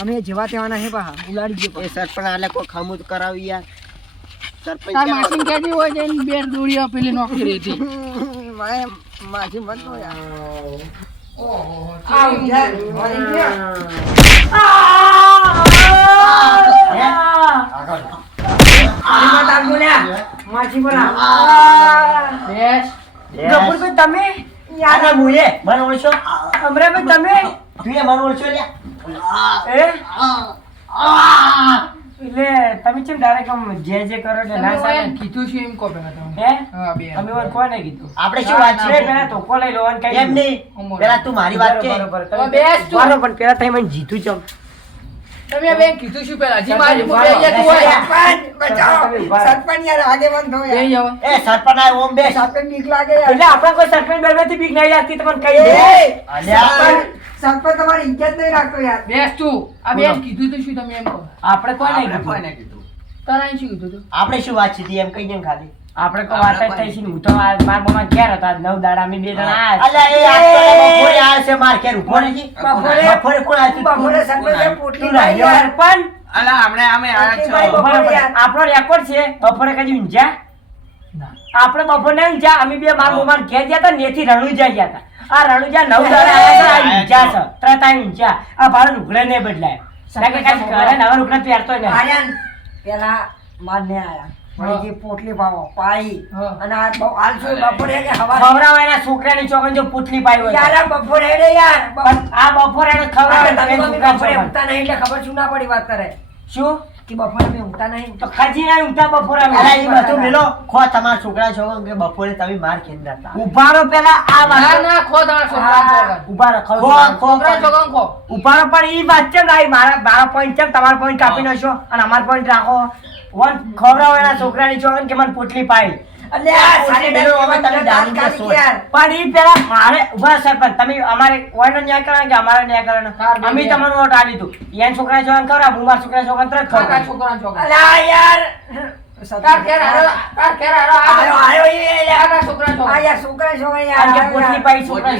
અમે જેવા તેવાના હે બા ઉલાડી ગયો એ સરપંચ આલે કોઈ ખમુદ કરાવી યાર. સરપંચ તાર માસી માસીને હોય તો બેર દોડીઓ પેલી નોખી રહી હતી મારે માછી મત નો યાર. આવ યાર. માછી બોલા બેસ. ગફુરભાઈ તમે યાર મુએ મને ઓળશો અમરાભાઈ તમે? તું મને ઓળશો લ્યા. એટલે તમે કેમ ડાયરેક્ટ આમ જે જે કરો એટલે ના સાહેબ કીધું છે એમ કહો પેલા તમે. હે? હા બે. અમે ઓર કોને કીધું? આપણે શું વાત છે? પેલા તો કો લઈ લો અને કઈ એમ નહીં. પેલા તું મારી વાત કે. બરોબર. તમે બેસ તું. બરોબર પણ પેલા તમે મને જીતું ચમ. તમે બેન કીધું શું પેલા જી મારી સરપંચ જે તું હોય સરપંચ બચાવો. સરપંચ યાર આગેવાન થો બે યાર. એ સરપંચ આ ઓમ બે સરપંચ બીક લાગે યાર. એટલે આપણે કોઈ સરપંચ બનવાથી બીક નહીં લાગતી તમને કહી દે. અલ્યા. સરપંચ સરપંચ તમારી ઇજ્જત નહીં રાખતો યાર. બેસ તું. આ બેન કીધું તું શું તમે એમ કહો? આપણે કોઈ નહીં કીધું? તારા શું કીધું તું? આપણે શું વાત છે એમ કઈ જેમ ખાલી. આપણે તો વાત જ થઈ છે હું તો માર મારા મામા ઘેર હતા. નવ દાડા અમે બે જણા આયા અલ્યા એ બપોરે આવ્યો છે માર કેર ઊભો નથી બપોરે- બપોરે કોણ આવ્યું તું? બપોરે સરપંચે પોટલી રહ્યો. પણ અલા આપણે અમે આયા છો. આપણો રેકોર્ડ છે. બપોરે કદી ઊંઝા આપણે બપોર ના જા અમે બે માર મોમાન ઘેર ગયા હતા નેથી રણુજા ગયા હતા. આ રણુજા નવ દાડા આવ્યા હતા આ ઊંઝા છે ત્રણ ત્રણ આ ભાડું લુગડે ને બદલાય. સાકે કે કાંઈ કરે ને હવે લુગડા પહેરતો ને આર્યન પેલા માન્ય આયા. જે પોટલી પાવો પાઈ. અને આ બહુ હાલ શું બપોરે કે હવા ખવડાવે છોકરાની ચોકન જો પૂટલી પાઈ હોય યાર આ બપોરે રે યાર. આ બપોરે એને તમે તો મમ્મી એના બપોરે છોકરાની નહીં એટલે ખબર શું ના પડી વાત કરે. શું? કે બપોરે મેં ઊંઘતા નહીં. તો ખાજી ના ઊંઘતા બપોરે અમે. અલ્યા એ બધું મેલો. ખો તમારા છોકરા છો કે બપોરે તમે માર ખેલ નતા ઊભા રહો પેલા આ વાત ના ખો તમારા છોકરા છો ઊભા રહો ખો ખો છોકરા છોકરા ખો? ઊભા રહો પણ ઈ વાત છે ભાઈ મારા મારા પોઈન્ટ છે તમારા પોઈન્ટ કાપી નાખો અને અમાર પોઈન્ટ રાખો. વન ખવડાવો એના છોકરાની છો કે મને પોટલી પાઈ એટલે આ સારી મેલો પણ ઈ પેલા મારે ઊભા સરપંચ તમે અમારે ઓયનો ન્યાય કરવાનો કે અમારો ન્યાય કરવાનો? અમે. તમારું વોટ આ દીધું. એન છોકરા ચોકન ખવડાવ હું મારા છોકરા ચોકન તરત તારા છોકરા છોકરા અલ્યા યાર. છોકરા છોકરા છોકરા છોકરા છોકરા નહીં છોકરા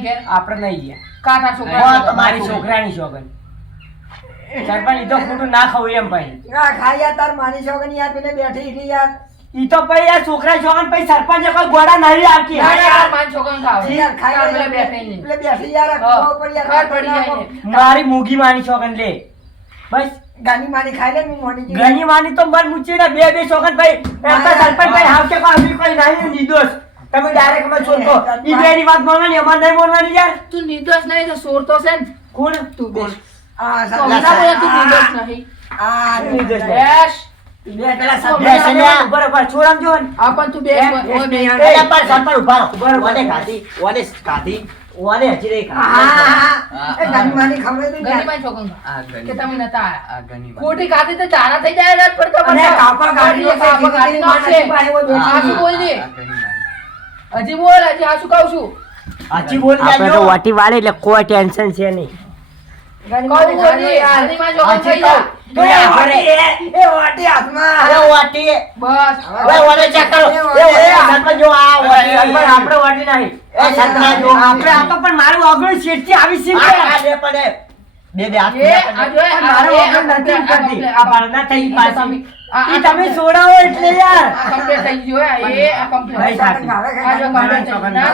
ગયા છોકરા મારી છોકરાની ચોકન સરપંચ ઈ તો ખોટું ના ખાવું એમ ભાઈ. આ ખાઈ યાર તાર માની છોકરી યાર પેલે બેઠી હતી યાર. ઈ તો પછી આ છોકરા છોકરા પછી સરપંચે કોઈ ગોળા નહીં આપતી ના, ના, તાર મારી ખાવ. યાર ખાઈ તાર યાર પેલા બેઠા નહીં. પેલે બેઠી યાર આ હા, યાર પડી જાય મારી મૂગી માની છોકન લે. બસ. ગાની માની ખાઈ લે હું મોની તો મન મૂચી ને બે બે છોકન ભાઈ. સરપંચ ભાઈ હાવ કે કોઈ કોઈ નહીં નિર્દોષ. તમે ડાયરેક્ટ મને છોડતો ઈ બેની વાત માનવાની અમાર નહીં માનવાની યાર. તું નિર્દોષ નહીં તો છોડતો તો છે ને. કોણ? તું બોલે આ. આ. આ. આ ખોટી તો થઈ જાય. આ. હજી બોલ હજી હાચું કહું છું. હજી બોલ આપણે તો વાટી વાળે એટલે કોઈ ટેન્શન છે નહીં. ગાની કહું માની ખાઈ બોલજે. લો યાર. ગણી માં છોકરાને હાચી ખાઈ જા. કહું. એ વાટી, એ- એ વાટી હાથમાં. અરે વાટી બસ હવે ઓને check કરો. એ ઓને સરપંચ જો આ વાટી. સરપંચ આપણે વાટી નહીં એ સરપંચ જો. આપણે આ તો પણ મારું અગળું શેઠથી આવી બે પડે. બે બે હાથ મારું એ, અગળ આ નથી કરતી આ ભરના થઈ પાછી તમે- ઈ છોડાવો એટલે યાર. આ થઈ ગયો એ આ complete. ભાઈ સરપંચ ભાવે કે આ જો થઈ ના, ના,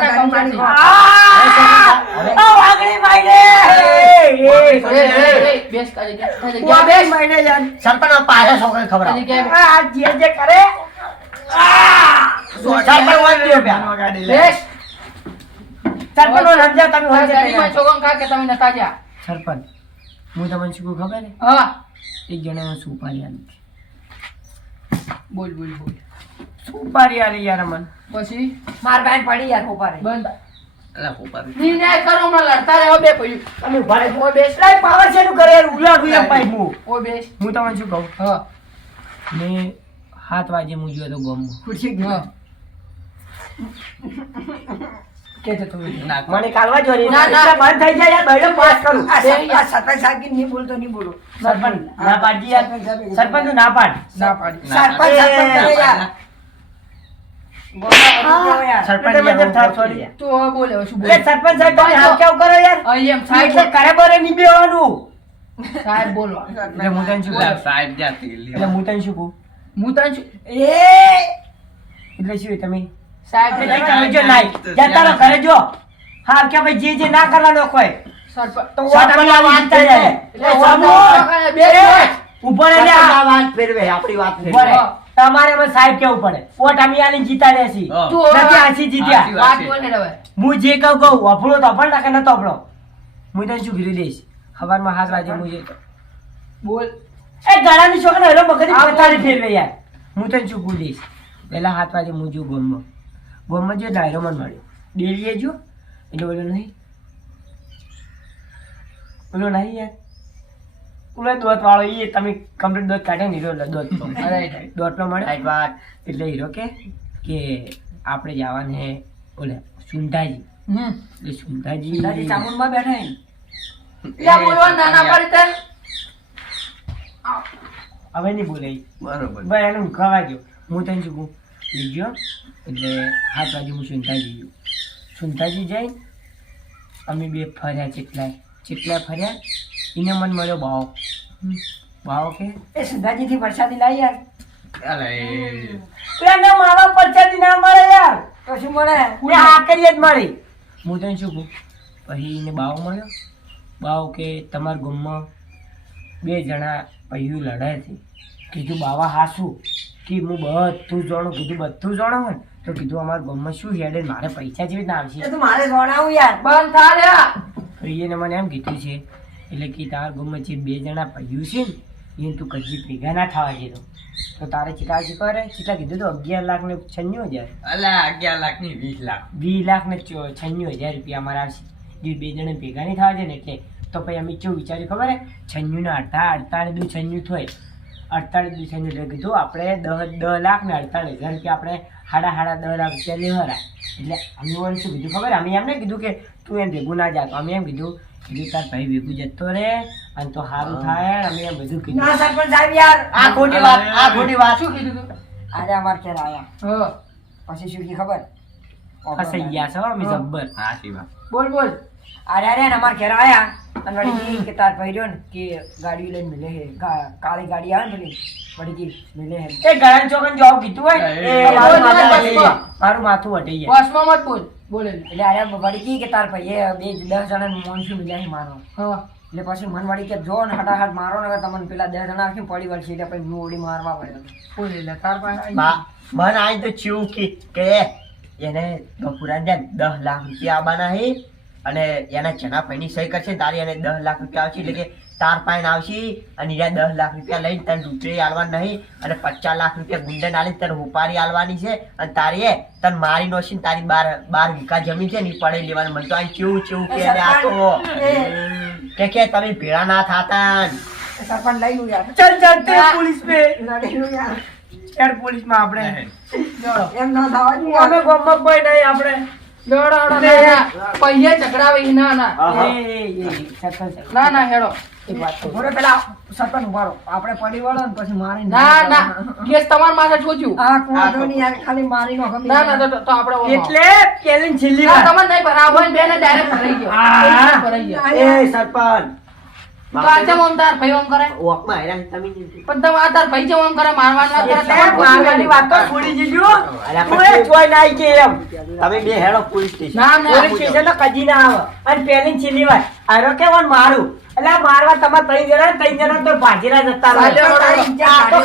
આ વાગડી માઈને બેસ બેસ. માઈને યાર. સરપંચ. આ જે જે કરે સરપંચ વાટી દો બેસ. સરપંચ સમજ્યા તમે હોય છે ગણીમાં છોકરાને કે તમે નતા ગયા. સરપંચ. હું તમને શું ખબર? હે. હા એક જણાને સુપારી આલી બોલ બોલ બોલ. સુપારી આલી યાર અમન. પછી? માર બેન પડી યાર સુપારી. બંધ. અલા. નિર્ણય કરો હમણાં લડતા રહો બે પડ્યું તમે ઊભા રહો. બેસ. લાય પાવર છે નું કરે ઉલા ગુલા પાઈ ઓય બેસ. હું તમને શું કહું? હા. મેં સાત વાગે હું ગયો તો ગામમાં. ખુરશી હા. કે છે તું? ના, મને કાલવા જો ના, ના. બંધ થઈ જાય યાર બૈડો પાસ કરું. આ સર- આ સરપંચ સાહેબ કે નહીં બોલતો નહીં બોલો. સરપંચ ના પાડજી યાર. સરપંચ ના પાડ. ના પાડી સરપંચ સરપંચ યાર. ગોમમાં બધું કેવું યાર. સરપંચ તમે જેમ થાપ યાર, છોડી. તું હવે બોલે હવે શું એટલે બોલે? સરપંચ સાહેબ તમે હાથ કેવું કરો યાર? અહીં એમ સાહેબ સાહેબ એટલે ઘરે બરે નહીં બેવાનું સાહેબ બોલવા. એટલે હું તને શું પેલા કહું? સાહેબ જ્યાં એટલે હું તને શું કહું હું તને શું એ એટલે શું તમે? સાહેબ તમે જો લાઈ ઘરે જો. હા કે ભાઈ જે જે ના કરવાનો કોઈ તમારે સાહેબ કેવું પડે? વોટ અમે આલી જીતા લેસી હા. તું હવે નથી આસી જીત્યા. આસી વાત બોલ ને હવે. હું જે કહું કહું. અફળો તો અફળ નાખે નતો અફળો હું તને શું દઈશ? સવારમાં હાથ વાગે હું જે બોલ. એ ગળાની છોકરા હેલો મગજ પથારી ફેરવે યાર. હું તને શું દઈશ? પેલા હાથ વાગે હું જો ગોમમાં ગોમમાં જો ડાયરો મન મળ્યો. ડેલીએ જો? એટલે બોલો નહીં. બોલો નહીં યાર. ઓલો દોત વાળો એ તમે કમ્પ્લીટ દોત કાઢે ને હીરો એટલે દોત Right. દોતનો મળે રાઈટ વાત. એટલે હીરો કે કે આપણે જવાને હે ઓલે સુંધાજી હમ. એટલે સુંધાજી દાદી ચામુંડમાં બેઠા હે. બોલવા નાના પાડી હવે નહીં બોલે. બરોબર. ભાઈ એને ઊંઘવા ગયો હું તને શું કહું? ગયો. એટલે હાથ વાગે હું સુનતાજી ગયો. સુનતાજી જઈ અમે બે ફર્યા ચેટલા ચેટલા ફર્યા એને મન મળ્યો બાવો. બાવો કે એ સુધાજીથી વરસાદી લાવી યાર. એ માવા ના મળે યાર. તો શું મળે? આ કરીએ જ મળી. હું તને શું કહું? પછી એને બાવો મળ્યો. બાવો કે તમારા ગુમમાં બે જણા પૈયું લડાય છે કીધું બાવા હાસું. કે હું બધું જાણું કીધું બધું જાણો હોય તો કીધું અમારા ગામમાં શું હેડે મારે પૈસા જેવી ના આવશે. તો મારે જણાવું યાર. બંધ થા તો એને મને એમ કીધું છે એટલે કે તારા ગામમાં જે બે જણા પડ્યું છે ને એને તું કદી ભેગા ના થવા જેતો તો. તારે ચિટા કરે ચિતા કીધું તો? અગિયાર લાખ ને છન્નું હજાર. અલા અગિયાર લાખની વીસ લાખ. વીસ લાખ ને છન્નું હજાર રૂપિયા અમારા આવશે. જે બે જણા ભેગા નહીં થવા છે ને એટલે તો પછી અમે કેવું વિચાર્યું ખબર હે? છન્નું ને અડધા અડતાળીસ દુ છન્નું થાય અડતાળીસ દુ છન્નું એટલે કીધું આપણે દસ દસ લાખ ને અડતાળીસ હજાર રૂપિયા આપણે હાડા હાડા દસ લાખ રૂપિયા લેવાના એટલે અમે ઓને શું કીધું ખબર? અમે એમને કીધું કે તું એમ ભેગું ના જાતો અમે એમ કીધું કીધું તાર ભાઈ ભેગું જતો રે અને તો સારું થાય. અમે એમ બધું કીધું. ના સરપંચ સાહેબ યાર. આ ખોટી વાત આ ખોટી વાત શું કીધું તું? આજે અમાર ઘેર આવ્યા પછી શું કી ખબર? ફસાઈ ગયા છો અમે જબ્બર. હા બોલ બોલ. અરે અરે અમાર ઘેર આયા. અને વળી કે તાર ભાઈ રહ્યો ને કે ગાડી લઈને મિલે હે. કાળી ગાડી આવે ને પેલી. વળી કી મિલે હે. એ ગળાન ચોકન જોબ કીધું હોય. મારું માથું હટી જાય. બસમાં મત બોલ. બોલે લે. એટલે અરે વળી કી કે તાર ભાઈએ બે દસ જણા મોનસું મિલ્યા હે મારો. હા. એટલે પછી મન વળી કે જો ને હટાહટ મારો ને તમને પેલા દસ જણા આખી પડી વળશે એટલે પછી હું ઓડી મારવા પડ્યો બોલે લે તાર પાસે બા- આઈ તો ચીવું કે કે એને બપોરા દસ લાખ રૂપિયા આવવાના હે. અને એના જણા પૈની સહી કરશે તારી એને દસ લાખ રૂપિયા આવશે એટલે કે તાર પાઇન આવશે અને એ દસ લાખ રૂપિયા લઈને તને રૂપિયા આલવા નહીં અને પચાસ લાખ રૂપિયા ગુંડન આલી તને ઉપાડી આલવાની છે અને તારી એ તને મારી નોશી તારી બાર બાર વીઘા જમીન છે ને પડે લેવાની મને તો આ કેવું કેવું કે અને કે કે તમે ભેળા ના થાતા. સરપંચ લઈ લું યાર. ચલ ચલ તે પોલીસ પે. યાર. ચાલ પોલીસમાં આપણે એમ ના થવા અમે ગામમાં કોઈ નહીં આપણે પૈયે ઈ ના ના. એ, એ, એ, સરપંચ સાહેબ. ના ના હેડો સરપંચ. તો- આ ચમ આમ તાર ભાઈ આમ કરે. ઓકમાં હેરાન તમે પણ તમે આ તાર ભાઈ ચમ આમ કરે મારવાનું વાત કરે, મારવાની વાત તો છોડી દીધું અલ્યા, જોઈ ના કે એમ. તમે બે હેડો પોલીસ સ્ટેશન. ના ના. પોલીસ સ્ટેશન કદી ના આવે. અને પેલી છેલ્લી વાર આરો કેવાનું મારું. એટલે મારવા તમારે ત્રણ જણા ત્રણ જણા તો ભાજીલા જતા રહો.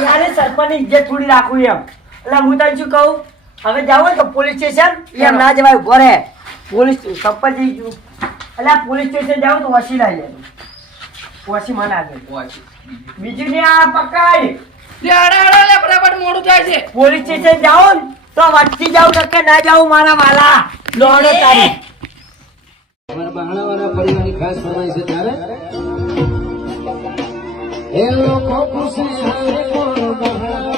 ખાલી સરપંચની ઇજ્જત થોડી રાખવું એમ. એટલે હું તને શું કહું? હવે જાવ તો પોલીસ સ્ટેશન. એમ ના જવાય ઊભો રહે. પોલીસ સરપંચ એટલે પોલીસ સ્ટેશન જાવ તો વસી લાવી જાય. વસી મને આગળ બીજું ને આ પકડ. લે, અડે, અડે, લે, ફટાફટ મોડું થાય છે. પોલીસ સ્ટેશન જાઓ ને તો વચ્ચે જાવ કે ના જાવ મારા વાલા. લોડે તારી. અમારા બહાણાવાળા પરિવારની ખાસ ફરમાઈશ છે ત્યારે. એ લોકો ખુશી હારે કોઈ